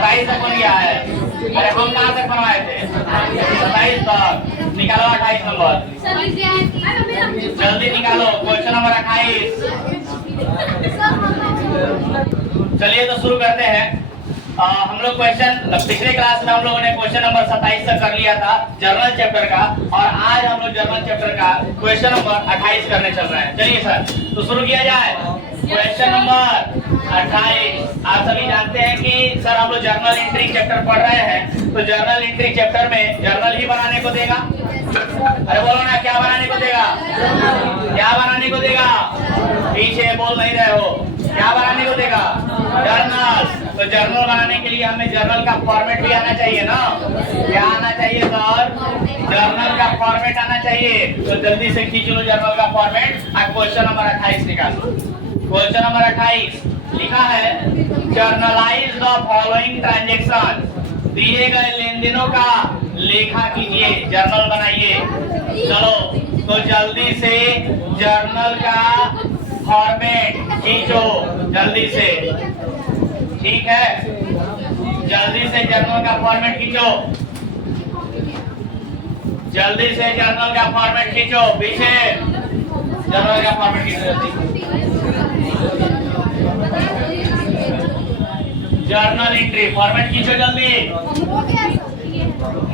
27 तक बन गया है। अरे हम कहाँ तक बनवाए थे? 27 तक। निकालो 28 नंबर, जल्दी निकालो। Question number 28। चलिए तो शुरू करते हैं। हम लोग क्वेश्चन पिछले क्लास में हम लोगों ने क्वेश्चन नंबर 27 तक कर लिया था जर्नल चैप्टर का, और आज हम लोग जर्नल चैप्टर का क्वेश्चन नंबर 28 करने चल रहे हैं। चलिए सर, तो शुरू किया जाए। Question number 28। आप सभी जानते हैं कि सर हम लोग जर्नल एंट्री चैप्टर पढ़ रहे हैं, तो जर्नल एंट्री चैप्टर में जर्नल ही बनाने को देगा। अरे बोलो ना, क्या बनाने को देगा? क्या बनाने को देगा? पीछे बोल नहीं रहे हो। क्या बनाने को देगा? जर्नल। तो जर्नल बनाने के लिए हमें जर्नल का फॉर्मेट भी आना चाहिए ना। क्या आना चाहिए सर? जर्नल का फॉर्मेट आना चाहिए। तो जल्दी से खींच लो जर्नल का फॉर्मेट। क्वेश्चन नंबर 28 निकालो। क्वेश्चन नंबर 28 लिखा है, जर्नलाइज द फॉलोइंग ट्रांजेक्शन। दिए गए लेन देनों का लेखा कीजिए, जर्नल बनाइए। चलो तो जल्दी से जर्नल का फॉर्मेट खींचो, जल्दी से। ठीक है, जल्दी से जर्नल का फॉर्मेट खींचो, जल्दी से जर्नल का फॉर्मेट खींचो। पीछे जर्नल का फॉर्मेट खींचो जल्दी। जर्नल एंट्री फॉर्मेट खींचो जल्दी।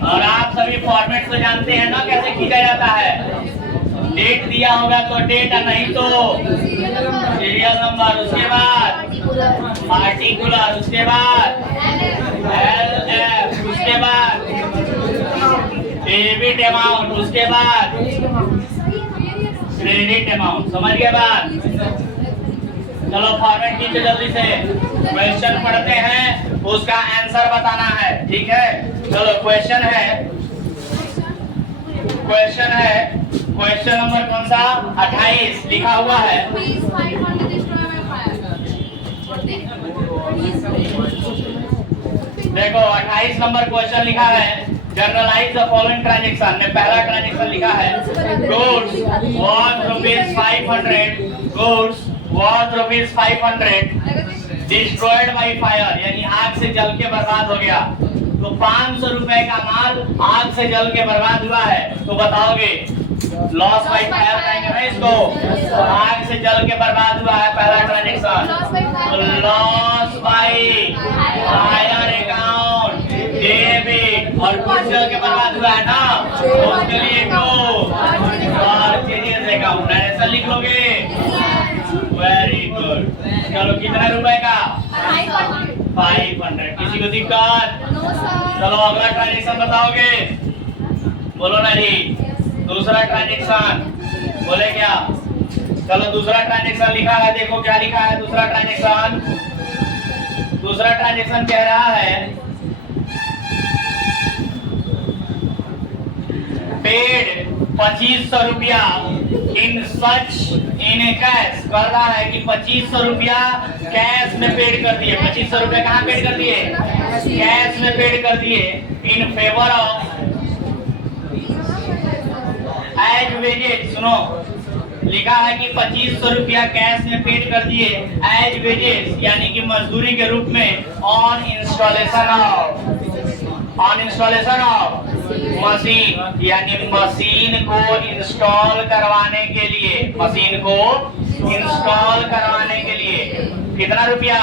और आप सभी फॉर्मेट तो जानते हैं ना कैसे खींचा जाता है। डेट दिया होगा तो डेट, नहीं तो सीरियल नंबर, उसके बाद पार्टिकुलर, उसके बाद LF, उसके बाद डेबिट अमाउंट, उसके बाद क्रेडिट अमाउंट। समझ गए बात? चलो फॉर्मेट खींचो जल्दी से। क्वेश्चन पढ़ते हैं, उसका आंसर बताना है। ठीक है, चलो क्वेश्चन है क्वेश्चन नंबर कौन सा? 28 लिखा हुआ है। देखो 28 नंबर क्वेश्चन लिखा है, जर्नलाइज द फॉलोइंग ट्रांजेक्शन में पहला ट्रांजेक्शन लिखा है, goods worth ₹500, goods worth ₹500 destroyed by fire, यानी आग से जल के बर्बाद हो गया। तो 500 रुपए का माल आग से जल के बर्बाद हुआ है, तो बताओगे लॉस बाय फायर कहेंगे ना इसको। तो आग से जल के बर्बाद हुआ है पहला transaction, loss by fire account debit, और कुछ जल के बर्बाद हुआ है ना, तो उसके लिए अकाउंट ऐसा लिख लोगे। Very good. चलो कितने रुपए का? 500। किसी को दिक्कत? चलो अगला ट्रांजेक्शन बताओगे? बोलो ना जी। दूसरा ट्रांजेक्शन बोले क्या? चलो दूसरा ट्रांजेक्शन लिखा है, देखो क्या लिखा है दूसरा ट्रांजेक्शन। दूसरा ट्रांजेक्शन कह रहा है, पेड 2500 रुपया इन कैश। कर रहा है कि 2500 रुपया कैश में पेड कर दिए। 2500 रुपया कहाँ पेड कर दिए? कैश में पेड कर दिए। In favour of as wages. सुनो, लिखा है कि 2500 रुपया कैश में पेड कर दिए एज वेजेज, यानी कि मजदूरी के रूप में ऑन इंस्टॉलेशन ऑफ मशीन, यानी मशीन को इंस्टॉल करवाने के लिए, मशीन को इंस्टॉल करवाने के लिए कितना रुपया?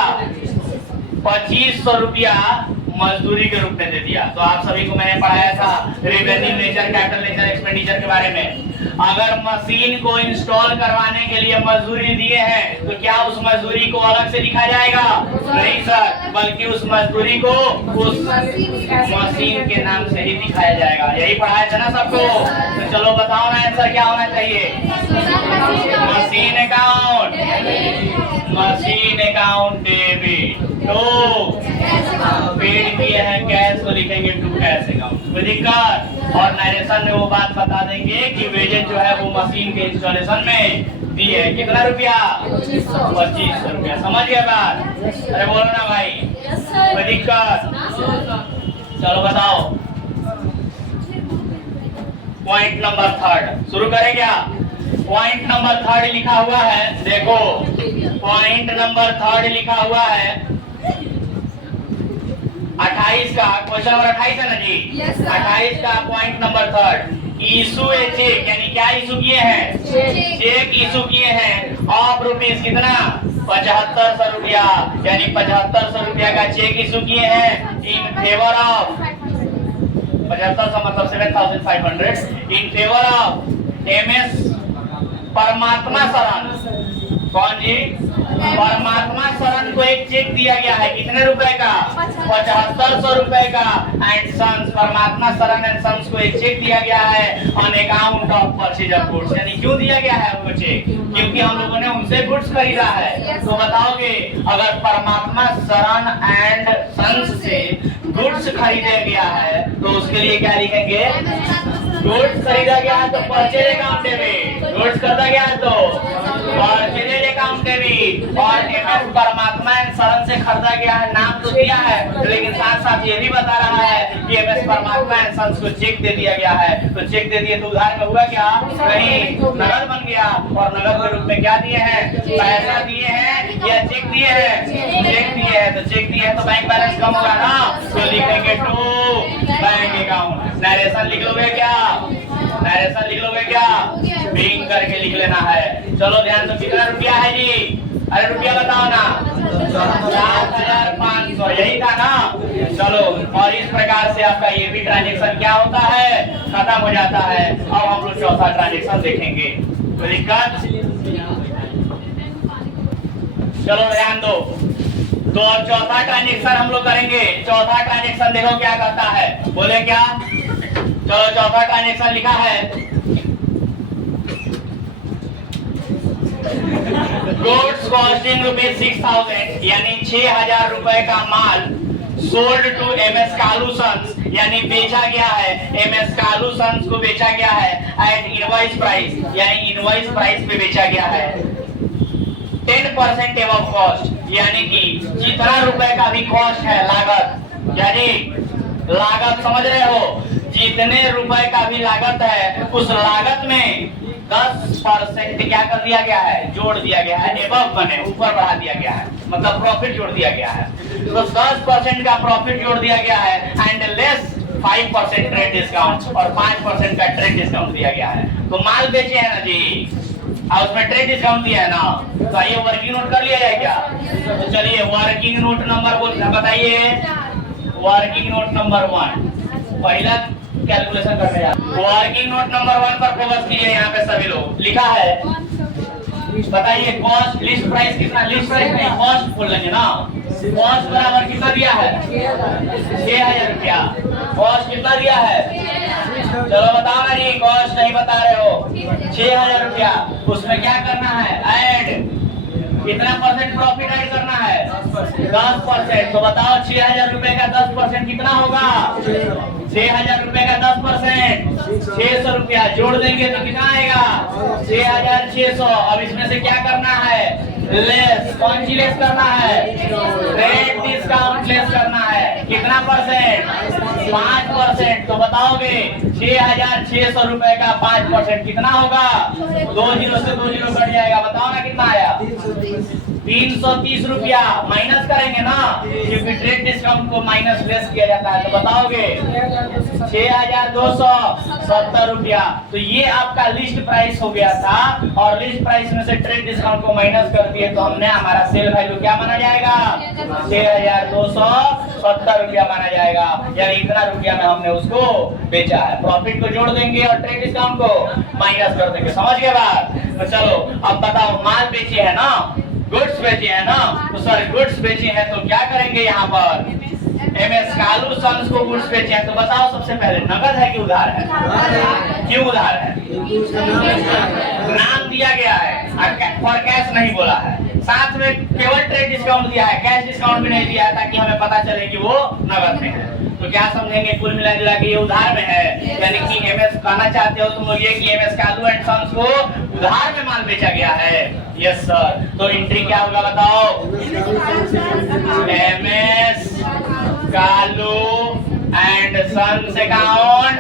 2500 रुपया मजदूरी के रूप में दे दिया। तो आप सभी को मैंने पढ़ाया था revenue nature, capital nature, expenditure के बारे में। अगर मशीन को इंस्टॉल करवाने के लिए मजदूरी दिए हैं, तो क्या उस मजदूरी को अलग से लिखा जाएगा? नहीं सर, बल्कि उस मजदूरी को उस मशीन के नाम से ही दिखाया जाएगा। यही पढ़ाया था ना सबको। तो चलो बताओ ना आंसर क्या होना चाहिए? Machine account debit. तो पेड किए हैं कैश, तो लिखेंगे टू कैश अकाउंट। कोई दिक्कत? और नरेशन में वो बात बता देंगे कि वेजेज जो है वो मशीन के इंस्टॉलेशन में दिए है। कितना रुपया? 2500 रुपया। समझ गए बात? अरे बोलो ना भाई। कोई दिक्कत? चलो बताओ। पॉइंट नंबर 3 शुरू करें क्या? पॉइंट नंबर 3 लिखा हुआ है, देखो पॉइंट नंबर 3 लिखा हुआ है, 28 का क्वेश्चन नंबर 28 है ना जी? 28 का point number 3 issue a cheque, यानी क्या इशू किए हैं? चेक इशू किए हैं ऑफ रुपीज कितना? 7500 रुपया, यानी 7500 रुपया का चेक इशू किए हैं इन फेवर ऑफ 7500 मतलब 7500 इन फेवर ऑफ एमएस परमात्मा शरण। कौन जी? परमात्मा शरण को एक चेक दिया गया है, कितने रुपए का? 7500 रुपए का। एंड सन्स, परमात्मा शरण एंड सन्स को एक चेक दिया गया है on account of purchase of goods. यानी क्यों दिया गया है उनको चेक? क्योंकि हम लोगों ने उनसे गुड्स खरीदा है। तो बताओगे, अगर परमात्मा शरण एंड सन्स से गुड्स खरीदा गया है तो उसके लिए क्या लिखेंगे? गुड्स खरीदा गया है तो परचेज अकाउंट डेबिट, गुड्स खरीदा गया है तो परचेज अकाउंट डेबिट। और एमएस परमात्मा एंड शरण से खरीदा गया है, नाम तो दिया है लेकिन साथ साथ ये भी बता रहा है कि एमएस परमात्मा एंड शरण को चेक दे दिया गया है। तो चेक दे दिए तो उधार में हुआ क्या? नहीं, नगद बन गया। और नगद के रूप में क्या दिए हैं? पैसा दिए हैं या चेक दिए हैं? चेक दिए हैं। तो चेक दिए हैं तो बैंक बैलेंस कम होगा ना, तो लिखेंगे टू बैंक अकाउंट। नरेशन लिख लोगे क्या? नरेशन लिख लोगे क्या? बिंग करके लिख लेना है। चलो ध्यान दो, कितना रुपया है जी? अरे रुपया बताओ ना। 7500, यही था ना? चलो, और इस प्रकार से आपका ये भी ट्रांजेक्शन क्या होता है? खत्म हो जाता है। अब हम लोग चौथा ट्रांजेक्शन देखेंगे। तो दिक्कत? चलो ध्यान दो, तो चौथा ट्रांजेक्शन हम लोग करेंगे। चौथा ट्रांजेक्शन देखो क्या करता है, बोले क्या? चलो चौथा ट्रांजेक्शन लिखा है, गुड्स कॉस्टिंग ₹6000, यानी 6000 रुपए का माल sold to MS Kalu sons, यानी बेचा गया है, एमएस कालू सन्स को बेचा गया है एट इनवॉइस प्राइस, यानी इनवॉइस प्राइस पे बेचा गया है 10% एबव कॉस्ट, यानी कि जितना रुपए का भी कॉस्ट है, लागत, यानी लागत समझ रहे हो, जितने रुपए का भी लागत है उस लागत में 10% क्या कर दिया गया है? जोड़ दिया गया है। एबव बने ऊपर बढ़ा दिया गया है, मतलब प्रॉफिट जोड़ दिया गया है। तो 10% का प्रॉफिट जोड़ दिया गया है एंड लेस 5% ट्रेड डिस्काउंट, और 5% का ट्रेड डिस्काउंट दिया गया है। तो माल बेचे हैं ना जी, और उसमें ट्रेड डिस्काउंट दिया है ना, तो आइए वर्किंग नोट कर लिया जाए क्या? तो चलिए वर्किंग नोट नंबर बताइए। वर्किंग नोट नंबर 1, पहला कैलकुलेशन करने जा रहे हैं। वर्किंग नोट नंबर 1 पर फोकस कीजिए। यहाँ पे सभी लोग लिखा है, बताइए कॉस्ट लिस्ट प्राइस कितना? लिस्ट प्राइस नहीं, कॉस्ट बोल लेंगे ना। कॉस्ट बराबर कितना दिया है? 6000 रुपया। कॉस्ट कितना दिया है? चलो बताओ ना जी, कॉस्ट नहीं बता रहे हो। 6000 रुपया। उसमें क्या करना है? ऐड कितना परसेंट प्रॉफिट ऐड करना है? 10%। तो बताओ 6000 रुपए का 10% कितना होगा? 6000 रुपए का 10% 600 रुपया। जोड़ देंगे तो कितना आएगा? 6600। अब इसमें से क्या करना है? लेस। कौन सी लेस करना है? ट्रेड डिस्काउंट लेस करना है। कितना परसेंट? 5%। तो बताओगे 6600 रुपए का 5% कितना होगा? 2 जीरो से 2 जीरो कट जाएगा। बताओ ना कितना आया? 330 रुपया। माइनस करेंगे ना, क्योंकि ट्रेड डिस्काउंट को माइनस लेस किया जाता है। तो बताओगे 6270 रुपया। तो ये आपका लिस्ट प्राइस हो गया था, और लिस्ट प्राइस में से ट्रेड डिस्काउंट को माइनस कर दिए तो हमने हमारा सेल वैल्यू क्या माना जाएगा? 6270 रुपया माना जाएगा। यानी इतना रुपया में हमने उसको बेचा है। प्रॉफिट को जोड़ देंगे और ट्रेड डिस्काउंट को माइनस कर देंगे। समझ गए बात? तो चलो अब बताओ, माल बेचे है ना, गुड्स बेचे हैं ना, तो सर गुड्स बेचे हैं तो क्या करेंगे? यहाँ पर एमएस कालू सन्स को गुड्स बेचे हैं, तो बताओ सबसे पहले नगद है कि उधार है? क्यों उधार है? नाम दिया गया है और कैश नहीं बोला है। साथ में केवल ट्रेड डिस्काउंट दिया है, कैश डिस्काउंट भी नहीं दिया है, ताकि हमें पता चले कि वो नगद में है। तो क्या समझेंगे? कुल मिला जुला के ये उधार में है। यानी कि एमएस कहना चाहते हो तुम लोग ये कि एमएस कालू एंड सन्स को उधार में माल बेचा गया है। Yes sir. तो एंट्री क्या होगा बताओ? MS Kalu and sons account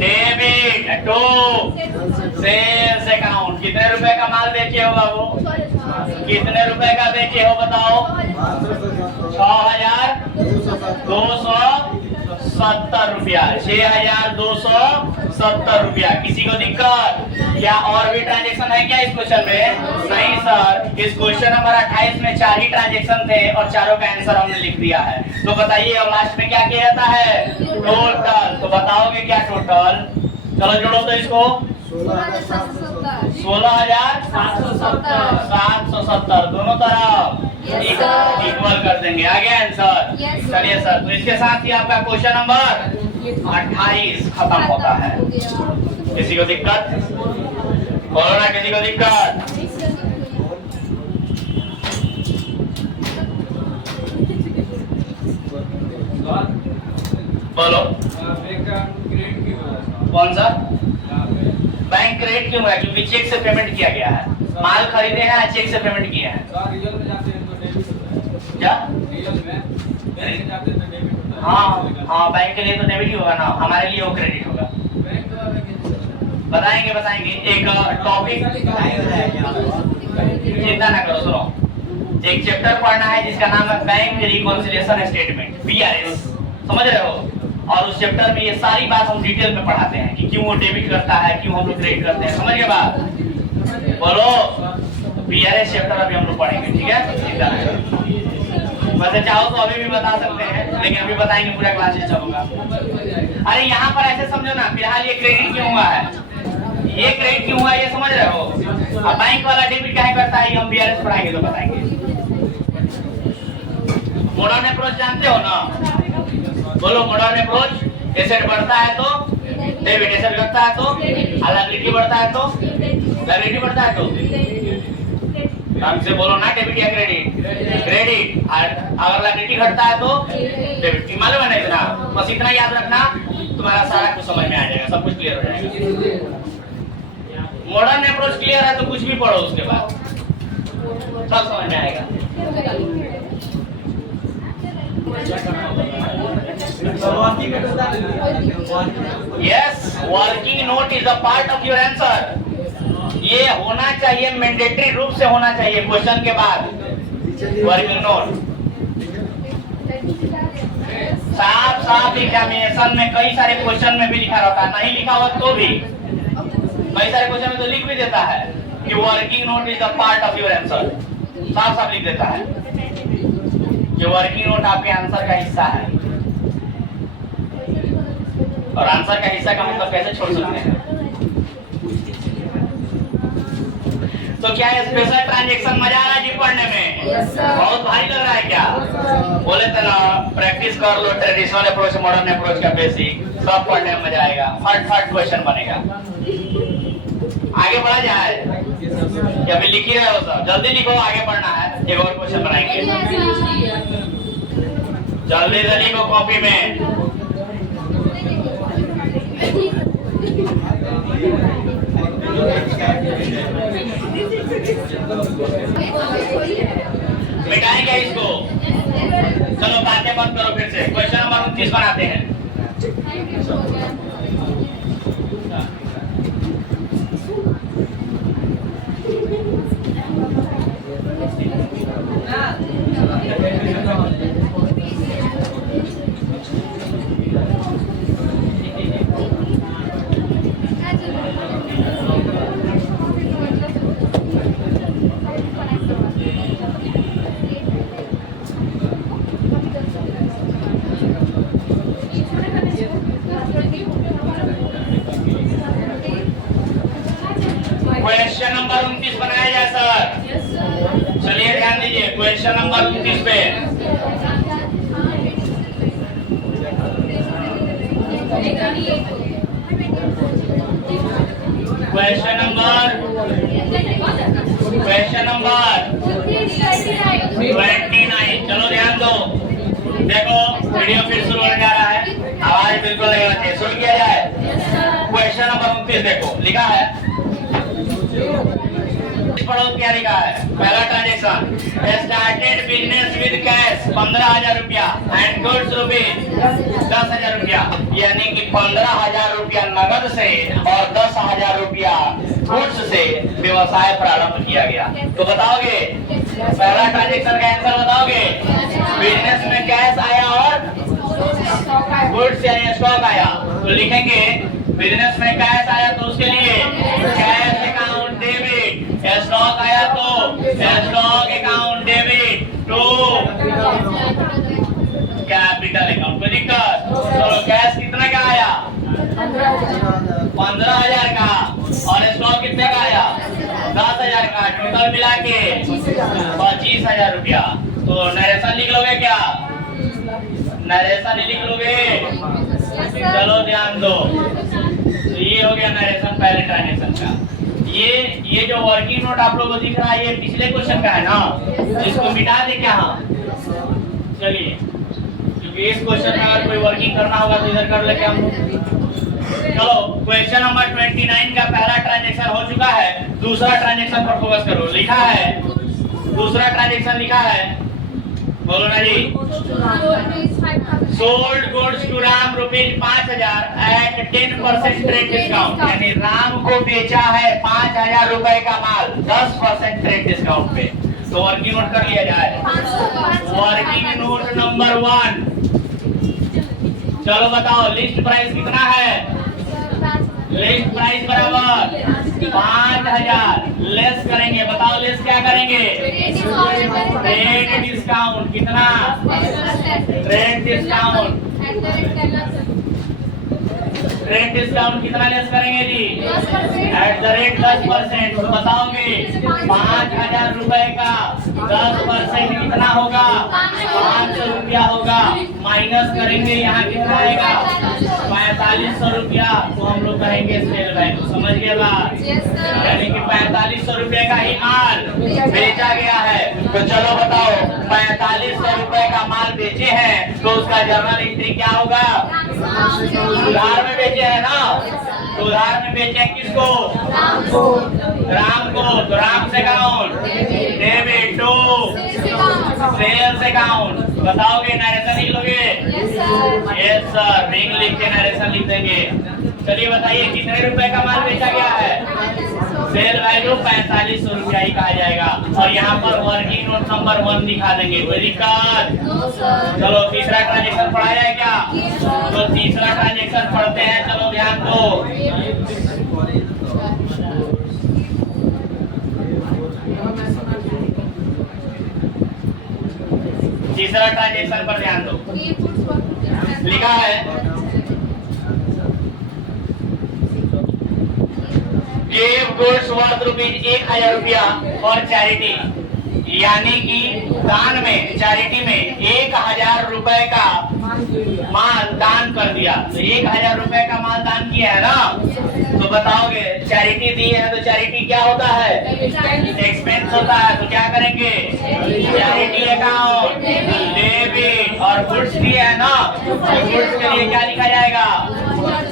debit to sales account. कितने रुपए का माल बेचे हो बाबू? कितने रुपए का बेचे हो बताओ? 6270 6,270 रुपया, 6,270 रुपया। किसी को दिक्कत? क्या और भी ट्रांजेक्शन है क्या इस क्वेश्चन में? नहीं सर, इस क्वेश्चन नंबर 28 में 4 ही ट्रांजेक्शन थे और चारों का आंसर हमने लिख दिया है। तो बताइए और लास्ट में क्या किया जाता है? टोटल। तो बताओगे क्या टोटल? चलो जोड़ो तो इसको। 16,770 दोनों तरफ इक्वल कर देंगे। आ गया आंसर? चलिए सर, तो इसके साथ ही आपका क्वेश्चन नंबर 28 खत्म होता है। किसी को दिक्कत? बोलो ना, किसी को दिक्कत? बोलो। कौन सा बैंक क्रेडिट क्यों है? क्योंकि चेक से पेमेंट किया गया है। माल खरीदे हैं, चेक से पेमेंट किए हैं। क्या? हाँ हाँ, बैंक के लिए तो डेबिट ही होगा ना, हमारे लिए वो क्रेडिट होगा। बताएंगे बताएंगे। एक टॉपिक, चिंता ना करो, सुनो। एक चैप्टर पढ़ना है जिसका नाम है बैंक रिकॉन्सिलिएशन स्टेटमेंट, बीआरएस। समझ रहे हो? और उस चैप्टर में ये सारी बात हम डिटेल में पढ़ाते हैं कि क्यों वो डेबिट करता है, क्यों हम लोग क्रेडिट करते हैं। समझ गए बात? बोलो। बीआरएस चैप्टर अभी हम लोग पढ़ेंगे, ठीक है? चिंता ना करो। वैसे चाहो तो अभी भी बता सकते हैं, लेकिन अभी बताएंगे, पूरा क्लास चलूंगा। अरे यहाँ पर ऐसे समझो ना, फिलहाल ये क्रेडिट क्यों हुआ है, ये क्रेडिट क्यों हुआ, ये समझ रहे हो? अब बैंक वाला डेबिट क्या करता है, हम बीआरएस पढ़ाएंगे तो बताएंगे। मॉडर्न अप्रोच जानते हो ना? बोलो। मॉडर्न अप्रोच, एसेट बढ़ता है तो डेबिट, एसेट घटता है तो लायबिलिटी बढ़ता है तो लायबिलिटी बढ़ता है तो ढंग से बोलो ना, डेबिट या क्रेडिट? क्रेडिट। अगर लायबिलिटी घटता है तो डेबिट। मालूम है ना इतना? बस इतना याद रखना, तुम्हारा सारा कुछ समझ में आ जाएगा, सब कुछ क्लियर हो जाएगा। मॉडर्न अप्रोच क्लियर है तो कुछ भी पढ़ो उसके बाद सब समझ में आएगा। Yes, working note is a part of your answer. ये होना चाहिए, मैंडेटरी रूप से होना चाहिए क्वेश्चन के बाद। वर्किंग नोट साफ साफ एग्जामिनेशन में कई सारे क्वेश्चन में भी लिखा रहता है, नहीं लिखा हो तो भी कई सारे क्वेश्चन में तो लिख भी देता है कि working note is a part of your answer. साफ साफ लिख देता है कि वर्किंग नोट आपके आंसर का हिस्सा है। और आंसर का हिस्सा का मतलब कैसे छोड़ सकते हैं? तो क्या स्पेशल ट्रांजैक्शन मजा आ रहा है जी पढ़ने में? बहुत भारी लग रहा है क्या? बोले तो ना, प्रैक्टिस कर लो ट्रेडिशनल अप्रोच, मॉडर्न अप्रोच का बेसिक, सब पढ़ने में मजा आएगा। फट फट क्वेश्चन बनेगा। आगे बढ़ा जाए या अभी लिख ही रहे हो सब? जल्दी लिखो, आगे बढ़ना है। एक और क्वेश्चन बनाएंगे, जल्दी से लिखो कॉपी में। मिटाएंगे इसको। चलो बातें बंद करो, फिर से क्वेश्चन नंबर 29 बनाते हैं। क्वेश्चन नंबर 29 बनाया जाए सर। चलिए ध्यान दीजिए क्वेश्चन नंबर 29 पे। Question number 29। चलो ध्यान दो, देखो वीडियो फिर शुरू होने जा रहा है, आवाज बिल्कुल नहीं होती। शुरू किया जाए। क्वेश्चन नंबर 29 देखो, लिखा है, पढ़ो क्या लिखा है। पहला transaction, started business with cash 15,000 रुपया एंड गुड्स रुपीज 10,000 रुपया, यानी कि 15,000 रुपया नगद से और 10,000 रुपया गुड्स से व्यवसाय प्रारंभ किया गया। तो बताओगे पहला ट्रांजेक्शन का आंसर बताओगे? बिजनेस में कैश आया और गुड्स गुड्स यानी स्टॉक आया तो लिखेंगे बिजनेस में कैश आया तो उसके लिए कैश अकाउंट डेबिट, स्टॉक आया तो stock account debit to capital account. कोई दिक्कत? चलो कैश कितना का आया? 15,000 का और स्टॉक कितने का आया? 10,000 का, टोटल मिला के 25,000 रुपया। तो नरेशन लिख लोगे क्या? नरेशन लिख लोगे? चलो ध्यान दो। तो ये हो गया नरेशन पहले ट्रांजेक्शन का। ये जो वर्किंग नोट आप लोगों को दिख रहा है ये पिछले क्वेश्चन का है ना, तो इसको मिटा दे क्या? हाँ चलिए, क्योंकि इस क्वेश्चन में अगर कोई वर्किंग करना होगा तो इधर कर लेंगे हम लोग। चलो क्वेश्चन नंबर 29 का पहला ट्रांजेक्शन हो चुका है, दूसरा ट्रांजेक्शन पर फोकस करो। लिखा है दूसरा ट्रांजेक्शन लिखा है, बोलो ना जी। Sold goods to Ram ₹5,000 at 10% trade discount, यानी राम को बेचा है 5,000 रुपए का माल 10% ट्रेड डिस्काउंट पे। तो वर्किंग नोट कर लिया जाए। वर्किंग नोट नंबर 1, चलो बताओ लिस्ट प्राइस कितना है? लिस्ट प्राइस बराबर 5,000 लेस करेंगे, बताओ लेस क्या करेंगे? ट्रेड डिस्काउंट कितना? ट्रेड डिस्काउंट कितना लेस करेंगे जी? @10%। तो बताओगे 5,000 रुपए का 10% कितना होगा? 500 रुपया होगा। माइनस करेंगे यहाँ कितना आएगा? 4500 रुपया। तो हम लोग कहेंगे सेल वैल्यू। समझ गए बात? यानी कि 4500 रुपए का ही माल बेचा गया है। तो चलो बताओ 4500 रुपए का माल बेचे हैं तो उसका जर्नल एंट्री क्या होगा? उधार में बेचे है ना, तो उधार में बेचे किसको? राम को। तो राम से account debit to sales account. बताओगे नरेशन लिख लोगे? यस सर, रिंग लिख के नरेशन लिख देंगे। चलिए बताइए कितने रुपए का माल बेचा गया है? सेल वैल्यू 4500 रुपया ही कहा जाएगा। और यहाँ पर वर्किंग नोट नंबर 1 दिखा देंगे। कोई दिक्कत? चलो तीसरा ट्रांजेक्शन पढ़ा जाए क्या? तो तीसरा ट्रांजेक्शन पढ़ते हैं। चलो ध्यान दो। तीसरा ट्रांजेक्शन पर ध्यान दो। लिखा है गिव गुड्स वर्थ ₹1,000 रुपया और चैरिटी, यानी कि दान में, चैरिटी में 1,000 रुपए का माल दान कर दिया। तो 1,000 रुपए का माल दान किया है ना, तो बताओगे चैरिटी दी है तो चैरिटी क्या होता है? एक्सपेंस होता है। तो क्या करेंगे? Charity account debit. और गुड्स दिए है ना, तो गुड्स के लिए क्या लिखा जाएगा?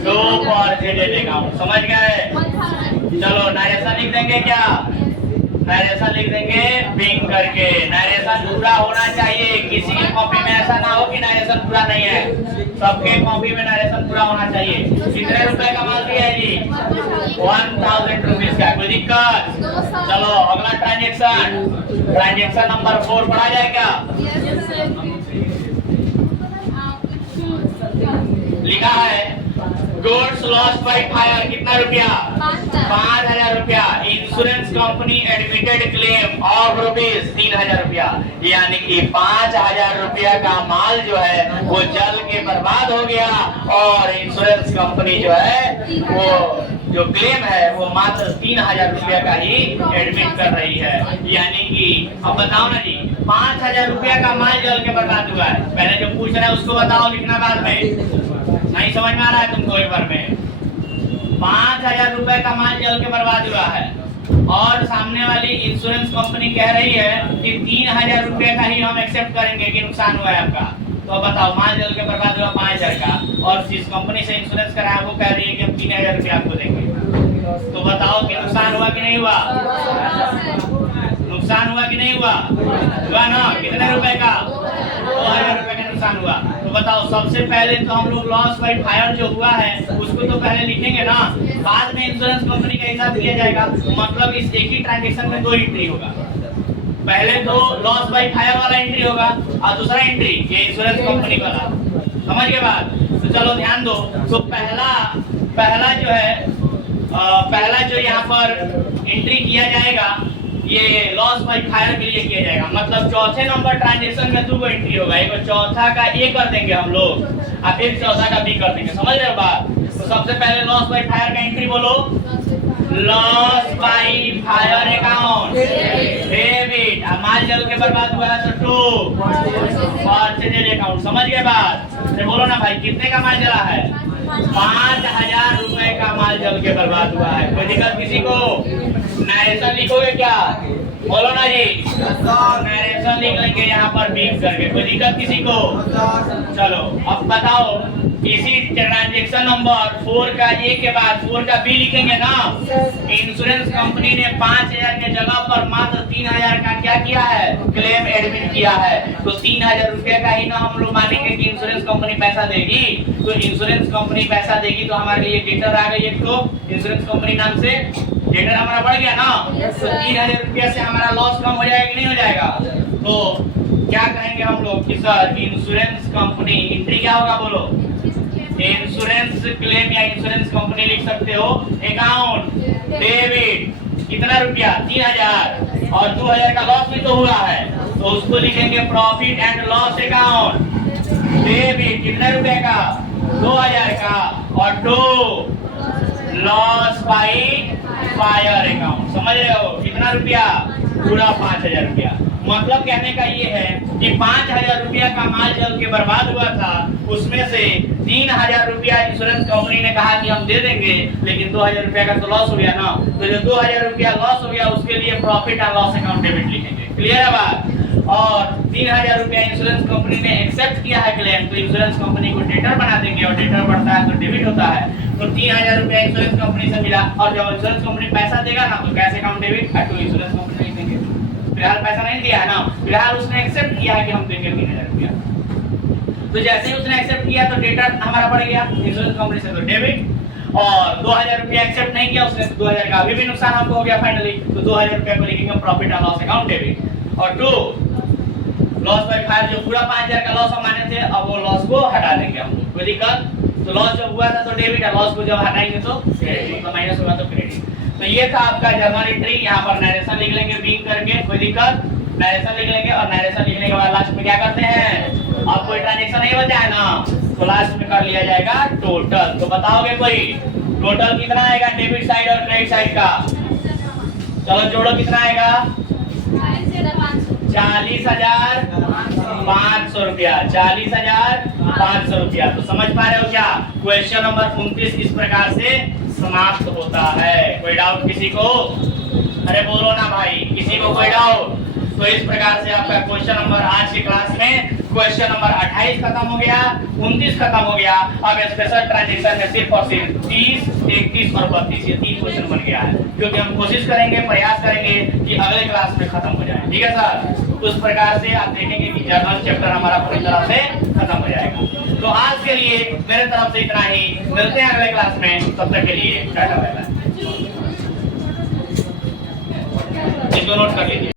To purchase account. समझ गए? चलो नरेशन लिख देंगे क्या? नरेशन लिख देंगे बिंग करके। नरेशन पूरा होना चाहिए, किसी की कॉपी में ऐसा ना हो कि नरेशन पूरा नहीं है। सबके कॉपी में नरेशन पूरा होना चाहिए। कितने रुपए का माल दिया है जी? 1000 रुपीज का। कोई दिक्कत? चलो अगला ट्रांजेक्शन नंबर 4 पढ़ा जाए क्या? लिखा है गुड्स लॉस्ट बाय फायर कितना रुपया? 5,000 रुपया। Insurance company admitted claim of ₹3,000 रुपया, यानी कि 5,000 रुपया का माल जो है वो जल के बर्बाद हो गया और इंश्योरेंस कंपनी जो है वो जो क्लेम है वो मात्र 3,000 रुपया का ही एडमिट कर रही है। यानी कि अब बताओ ना जी, 5,000 रुपया का माल जल के बर्बाद हुआ है। पहले जो पूछ रहे हैं उसको बताओ, लिखना बाद में। नहीं समझ में आ रहा है तुमको? एक बार में 5,000 रुपए का माल जल के बर्बाद हुआ है और सामने वाली इंश्योरेंस कंपनी कह रही है कि 3,000 रुपए का ही हम एक्सेप्ट करेंगे कि नुकसान हुआ है आपका। तो बताओ माल जल के बर्बाद हुआ 5,000 का और जिस कंपनी से इंश्योरेंस कराया वो कह रही है कि हम 3,000 रुपया आपको देंगे। तो बताओ कि नुकसान हुआ कि नहीं हुआ? नुकसान हुआ कि नहीं हुआ? हुआ ना? कितने रुपए का? 2,000 रुपए का नुकसान हुआ। तो बताओ सबसे पहले तो हम लोग लॉस बाय फायर जो हुआ है उसको तो पहले लिखेंगे ना, बाद में इंश्योरेंस कंपनी का हिसाब किया जाएगा। मतलब इस एक ही ट्रांजेक्शन में 2 एंट्री होगा। पहले तो लॉस बाय फायर वाला एंट्री होगा और दूसरा एंट्री ये इंश्योरेंस कंपनी वाला। समझ के बाद तो चलो ध्यान दो। तो पहला जो है पहला जो यहाँ पर एंट्री किया जाएगा ये लॉस बाय फायर के लिए किया जाएगा। मतलब चौथे नंबर ट्रांजैक्शन में 2 एंट्री होगा, एक चौथा का ए कर देंगे हम लोग और फिर चौथा का बी कर देंगे। समझ रहे हो बात? तो सबसे पहले लॉस बाय फायर का एंट्री बोलो। Loss by fire account debit. माल जल के बर्बाद हुआ है तो 2 परचेज अकाउंट। समझ गए बात? तो बोलो ना भाई कितने का माल जला है? 5000 रुपए का माल जल के बर्बाद हुआ है। कोई दिक्कत किसी को? नरेशन लिखोगे क्या? बोलो ना जी। नरेशन लिख लेंगे यहाँ पर बीप करके। कोई दिक्कत किसी को? चलो अब बताओ इसी ट्रांजैक्शन नंबर 4 का ए के बाद 4 का बी लिखेंगे ना। इंश्योरेंस कंपनी ने 5000 के जगह पर मात्र 3000 का क्या किया है? क्लेम एडमिट किया है। तो 3000 रुपए का ही ना हम लोग मानेंगे कि इंश्योरेंस कंपनी पैसा देगी। तो इंश्योरेंस कंपनी पैसा देगी तो हमारे लिए डेटर आ गई एक तो इंश्योरेंस कंपनी नाम से डेटर हमारा बढ़ गया ना। तो 3000 रुपया से हमारा लॉस कम हो जाएगा कि नहीं हो जाएगा? तो क्या कहेंगे हम लोग कि सर इंश्योरेंस कंपनी एंट्री क्या होगा? बोलो। इंश्योरेंस क्लेम या इंश्योरेंस कंपनी लिख सकते हो। अकाउंट डेबिट कितना रुपया? 3000 और 2000 का लॉस भी तो हुआ है तो उसको लिखेंगे profit and loss account debit कितने रुपए का? 2000 का और 2 लॉस बाय फायर अकाउंट। समझ रहे हो? कितना रुपया? पूरा 5000 रुपया। मतलब कहने का ये है कि 5000 रुपया का माल जल के बर्बाद हुआ था, उसमें से 3000 रुपया इंश्योरेंस कंपनी ने कहा कि हम दे देंगे, लेकिन 2000 रुपया का तो लॉस हो गया ना। तो जो 2000 रुपया लॉस हो गया उसके लिए profit and loss account debit लिखेंगे। क्लियर है बात? और 3000 रुपया इंश्योरेंस कंपनी ने एक्सेप्ट किया है क्लेम तो इंश्योरेंस कंपनी को डेटर बना देंगे और डेटर बढ़ता है तो डेबिट होता है। तो 3000 रुपया इंश्योरेंस कंपनी से मिला और जब इंश्योरेंस कंपनी पैसा देगा ना तो कैश अकाउंट डेबिट तो इंश्योरेंस कंपनी लिख देंगे। फिलहाल पैसा नहीं दिया है ना, फिलहाल उसने एक्सेप्ट किया है कि हम देंगे 3000 रुपया। तो जैसे ही उसने एक्सेप्ट किया तो डेटर हमारा बढ़ गया इंश्योरेंस कंपनी से तो डेबिट। और 2000 रुपया एक्सेप्ट नहीं किया उसने तो 2000 का अभी भी नुकसान हमको हो गया फाइनली। तो 2000 रुपया को लिखेंगे profit and loss account debit. और 2 लॉस बाय फायर जो पूरा 5000 का लॉस हम माने थे अब वो लॉस को हटा देंगे हम लोग। कोई दिक्कत? तो लॉस जब हुआ था तो डेबिट और लॉस को जब हटाएंगे तो क्रेडिट, मतलब माइनस होगा तो क्रेडिट। तो ये था आपका जर्नल एंट्री। यहाँ पर नरेशन लिख लेंगे बिंग करके। कोई दिक्कत? नरेशन लिख लेंगे और नरेशन लिखने के बाद लास्ट में क्या करते हैं? अब कोई ट्रांजैक्शन नहीं बचा है ना तो लास्ट में कर लिया जाएगा टोटल। तो बताओगे कोई टोटल कितना आएगा डेबिट साइड और क्रेडिट साइड का? चलो जोड़ो कितना आएगा? 40,500 रुपया। 40,500 रुपया। तो समझ पा रहे हो क्या? क्वेश्चन नंबर 29 इस प्रकार से समाप्त होता है। कोई डाउट किसी को? अरे बोलो ना भाई, किसी को कोई डाउट? तो इस प्रकार से आपका क्वेश्चन नंबर आज की क्लास में क्वेश्चन नंबर 28 खत्म हो गया, 29 खत्म हो गया। अब स्पेशल ट्रांजैक्शन में सिर्फ और सिर्फ 30, 31 और 32 ये 3 क्वेश्चन बन गया है, क्योंकि हम कोशिश करेंगे, प्रयास करेंगे कि अगले क्लास में खत्म हो जाए। ठीक है सर? उस प्रकार से आप देखेंगे कि जर्नल चैप्टर हमारा पूरी तरह से खत्म हो जाएगा। तो आज के लिए मेरे तरफ से इतना ही। मिलते हैं अगले क्लास में, तब तक के लिए टाटा बाय बाय। इसको नोट कर लीजिए।